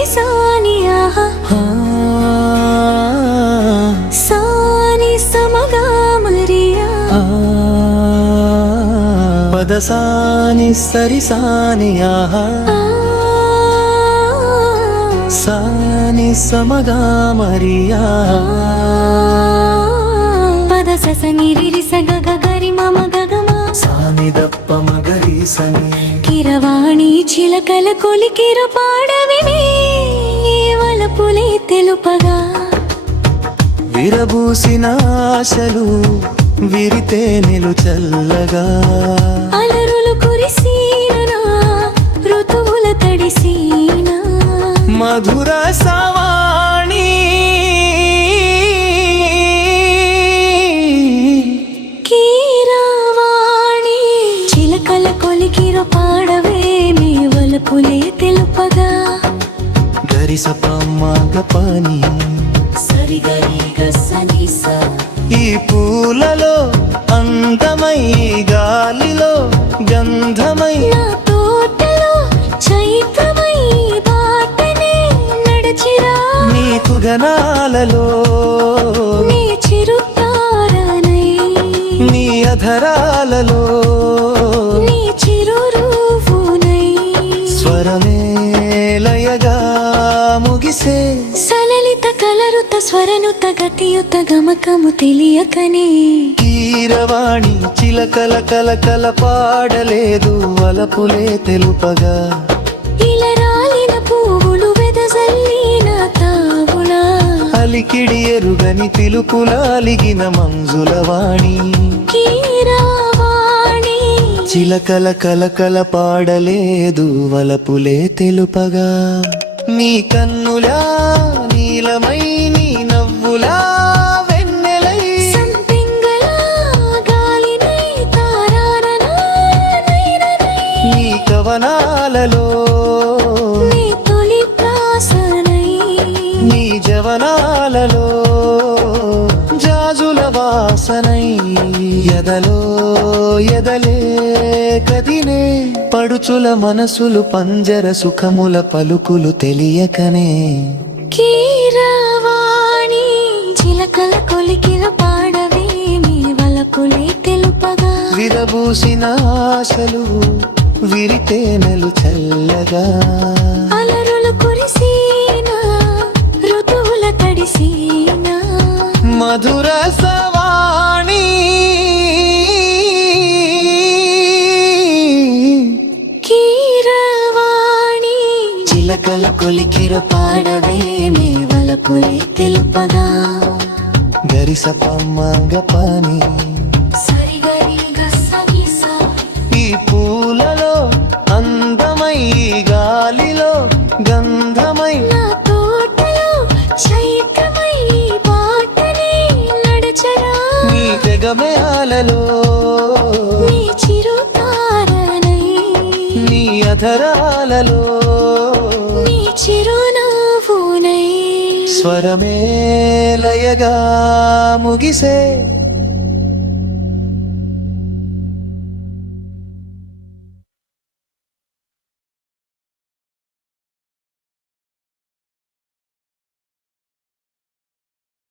సరి సాని ఆహా సాని సమగా మరియా పద సాని సరి సాని ఆహా సాని సమగా మరియా పద ససని రి సగ గరి మమ గగమ సాని దప్ప మగరి సని కిరవాణి చిలకల కొలికిర పాడవిని వలపులే తెలుపగా విరబూసిన ఆశలు విరితే నిలు చల్లగా అలరులు కురిసీన ఋతువుల తడిసీన మధుర సవాణి కీరవాణి చిలకల కొలికిర పాడవేమి వలపులే తెలుపగా గరిస పమ్మగ పని ఈ పూలలో అందమై గాలిలో గంధమై నా తోటలో చైత్రమై బాటనే నడచిరా నీకు గనాలలో నీ చిరుతారనై నీ అధరాలలో నీ చిరురూపునై స్వరమే లయగా ముగిసే సలలిత కలరుత స్వరనుత గతియుత గమకము తెలియకనే కీరవాణి చిలకల కలకల పాడలేదు వలపులే తెలుపగా ఇలా రాలిన పువ్వులు వెదజల్లిన తావులా అలికిడి ఎరుగని పిలుపులాలిగిన మంజుల వాణి కీరవాణి చిలకల కలకల పాడలేదు వలపులే తెలుపగా నీ కన్నులా నీలమై నీ నవ్వులా వెన్నెలై సంపెంగలా గాలినై తారారనా నైననై నీ కవనాలలో నీ తొలి ప్రాసనై నీ జవనాలలో జాజుల వాసనై ఎదలో ఎదలే కదినే పడుచుల మనసులు పంజర సుఖముల పలుకులు తెలియకనే కీరవాణి చిలకల కొలికిల పాడవేమి వలపులే తెలుపగా విరబూసిన ఆశలు విరితే నెలు చల్లగా అలరులు కురిసీన ఋతువుల తడిసీన మధుర సవాణి కీరవాణి చిలకల కొలికిర పాడవేమి వలపులే తెలుపగా గరిస పమ్మగ పని సరిగరి గసగిస ఈ పూలలో అందమై గాలిలో గంధమై నా తోటలో చైత్రమై బాటనే నడచరా నీ తెగమయాలలో నీ చిరుతారనై నీ అధరాలలో నీ చిరునవ్వునై స్వరమే లయగా ముగిసే